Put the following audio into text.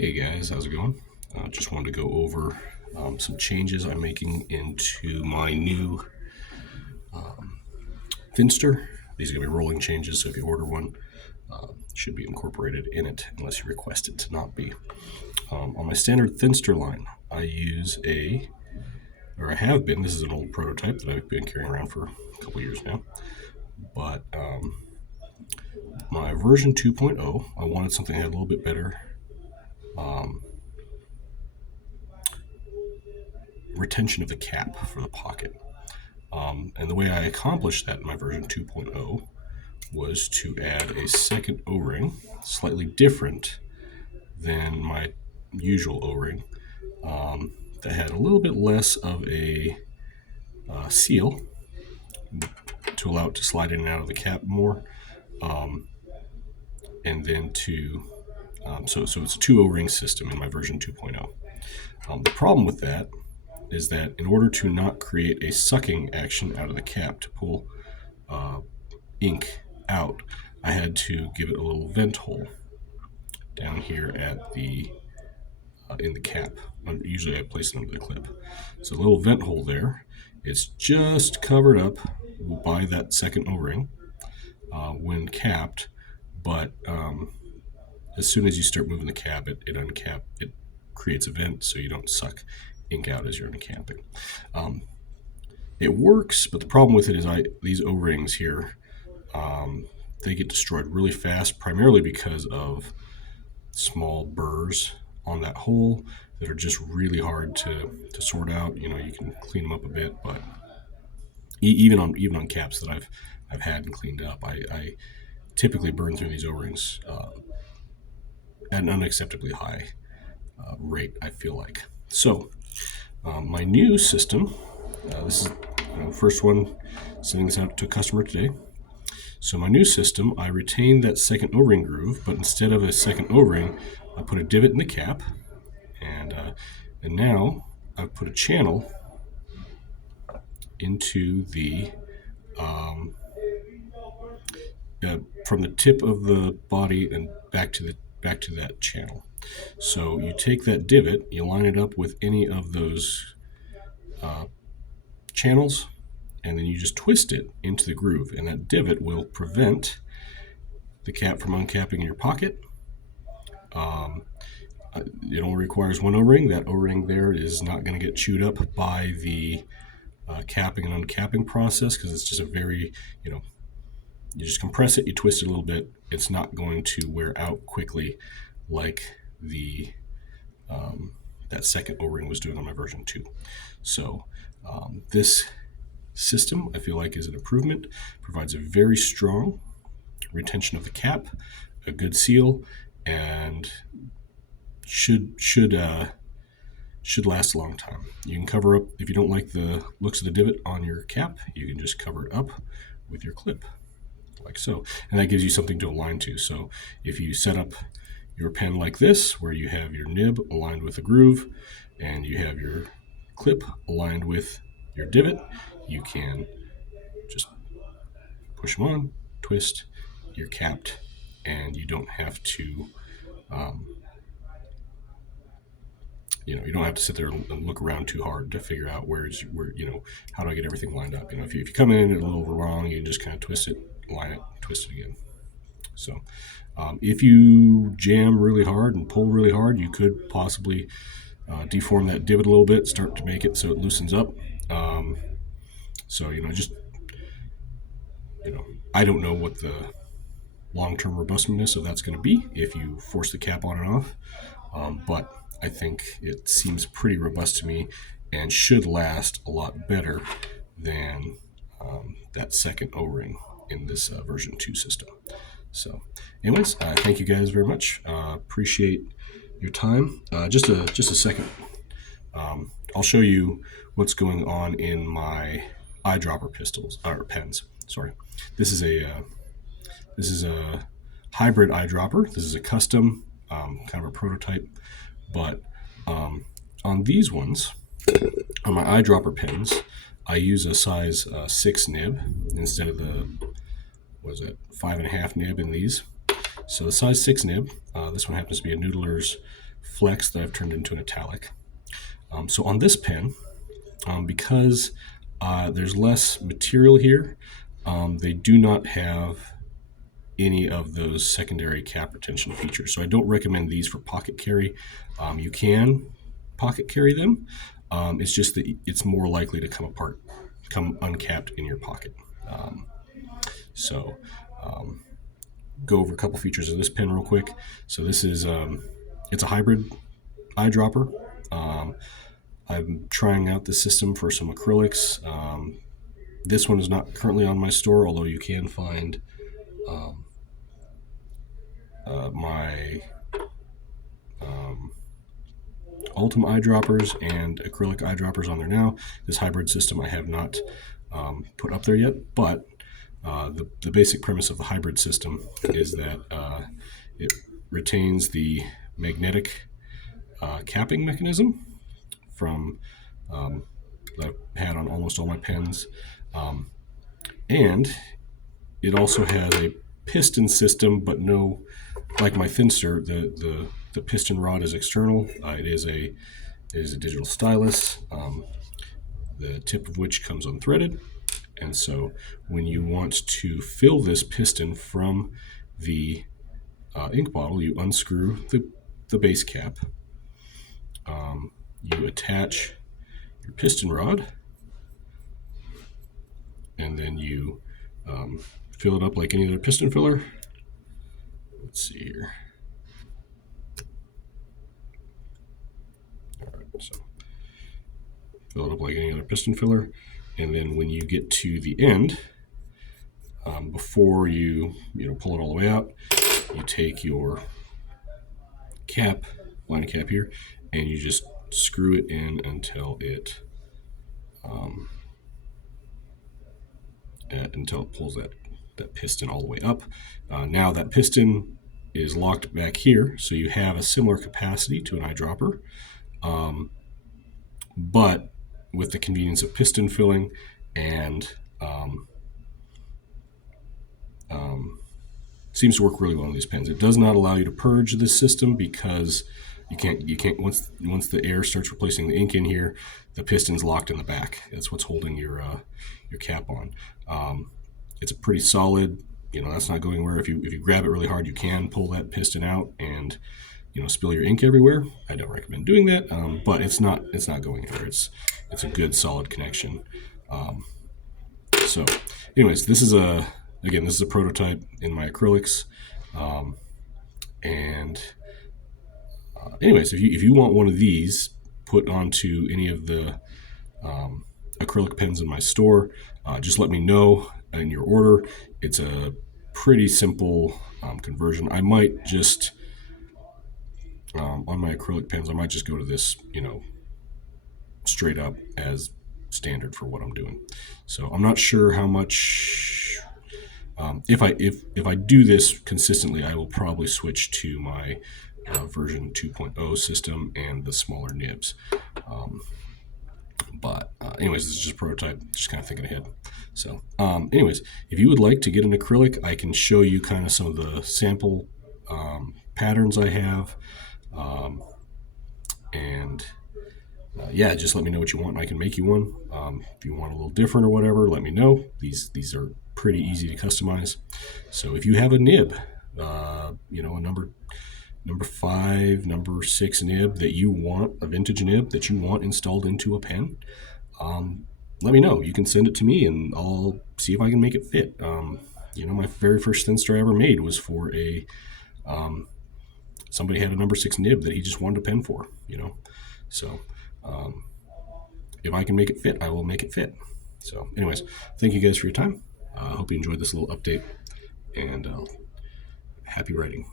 Hey guys, how's it going? Just wanted to go over some changes I'm making into my new Thinster. These are going to be rolling changes, so if you order one, should be incorporated in it unless you request it to not be. On my standard Thinster line, I use I have been, this is an old prototype that I've been carrying around for a couple years now, but my version 2.0, I wanted something that had a little bit better retention of the cap for the pocket. And the way I accomplished that in my version 2.0 was to add a second O-ring, slightly different than my usual O-ring, that had a little bit less of a seal to allow it to slide in and out of the cap more, and then so it's a two O-ring system in my version 2.0. The problem with that is that in order to not create a sucking action out of the cap to pull ink out, I had to give it a little vent hole down here at the in the cap. Usually I place it under the clip. So a little vent hole there. It's just covered up by that second O-ring when capped, but as soon as you start moving the cap, it creates a vent so you don't suck ink out as you're uncapping. It works, but the problem with it is these O-rings here, they get destroyed really fast, primarily because of small burrs on that hole that are just really hard to sort out. You can clean them up a bit, but even on caps that I've had and cleaned up, I typically burn through these O-rings at an unacceptably high rate, I feel like. So my new system, this is first one, sending this out to a customer today. So my new system, I retained that second O-ring groove, but instead of a second O-ring, I put a divot in the cap, and now I've put a channel into the from the tip of the body and back to that channel. So you take that divot, you line it up with any of those channels, and then you just twist it into the groove, and that divot will prevent the cap from uncapping in your pocket. It only requires one O-ring. That O-ring there is not going to get chewed up by the capping and uncapping process, because it's just a very, you just compress it, you twist it a little bit. It's not going to wear out quickly like the that second O-ring was doing on my version 2. So this system, I feel like, is an improvement. Provides a very strong retention of the cap, a good seal, and should last a long time. You can cover up, if you don't like the looks of the divot on your cap, you can just cover it up with your clip, like so. And that gives you something to align to. So if you set up your pen like this, where you have your nib aligned with the groove and you have your clip aligned with your divot, you can just push them on, twist, you're capped, and you don't have to you don't have to sit there and look around too hard to figure out how do I get everything lined up. If you come in a little wrong, you can just kind of twist it, line it, twist it again. So if you jam really hard and pull really hard, you could possibly deform that divot a little bit, start to make it so it loosens up. I don't know what the long-term robustness of that's going to be if you force the cap on and off, but I think it seems pretty robust to me and should last a lot better than that second O-ring in this version 2 system. So anyways, thank you guys very much. Appreciate your time. Just a second. I'll show you what's going on in my eyedropper pens. Sorry. This is a hybrid eyedropper. This is a custom, kind of a prototype, but on these ones, on my eyedropper pens, I use a size 6 nib instead of the 5.5 nib in these. So the size 6 nib, this one happens to be a Noodler's flex that I've turned into an italic. So on this pen, because there's less material here, they do not have any of those secondary cap retention features. So I don't recommend these for pocket carry. You can pocket carry them. It's just that it's more likely to come uncapped in your pocket. So go over a couple features of this pen real quick. So this is it's a hybrid eyedropper. I'm trying out this system for some acrylics. This one is not currently on my store, although you can find my Ultim eyedroppers and acrylic eyedroppers on there now. This hybrid system I have not put up there yet, but the basic premise of the hybrid system is that it retains the magnetic capping mechanism from that I've had on almost all my pens, and it also has a piston system, but no, like my Thinster, the piston rod is external. It is a digital stylus, the tip of which comes unthreaded. And so when you want to fill this piston from the ink bottle, you unscrew the base cap, you attach your piston rod, and then you fill it up like any other piston filler. Let's see here. All right, so fill it up like any other piston filler, and then when you get to the end, before you pull it all the way out, you take your cap, line cap here, and you just screw it in until it pulls that piston all the way up. Now that piston is locked back here, so you have a similar capacity to an eyedropper, but with the convenience of piston filling and seems to work really well on these pens. It does not allow you to purge this system because you can't once the air starts replacing the ink in here, the piston's locked in the back. That's what's holding your cap on. It's a pretty solid, that's not going anywhere. If you grab it really hard, you can pull that piston out and spill your ink everywhere. I don't recommend doing that, but it's not going anywhere. It's a good solid connection. So anyways, this is a prototype in my acrylics, and anyways, if you want one of these put onto any of the acrylic pens in my store, just let me know in your order. It's a pretty simple conversion. I might just on my acrylic pens, I might just go to this, straight up as standard for what I'm doing. So I'm not sure how much. If I do this consistently, I will probably switch to my version 2.0 system and the smaller nibs. But anyways, this is just a prototype, just kind of thinking ahead. So anyways, if you would like to get an acrylic, I can show you kind of some of the sample patterns I have. And yeah, just let me know what you want and I can make you one. If you want a little different or whatever, let me know. These are pretty easy to customize. So if you have a nib, a number 5, number 6 nib that you want, a vintage nib that you want installed into a pen, let me know. You can send it to me and I'll see if I can make it fit. My very first Thinster I ever made was for a somebody had a number 6 nib that he just wanted a pen for, So if I can make it fit, I will make it fit. So anyways, thank you guys for your time. I hope you enjoyed this little update, and happy writing.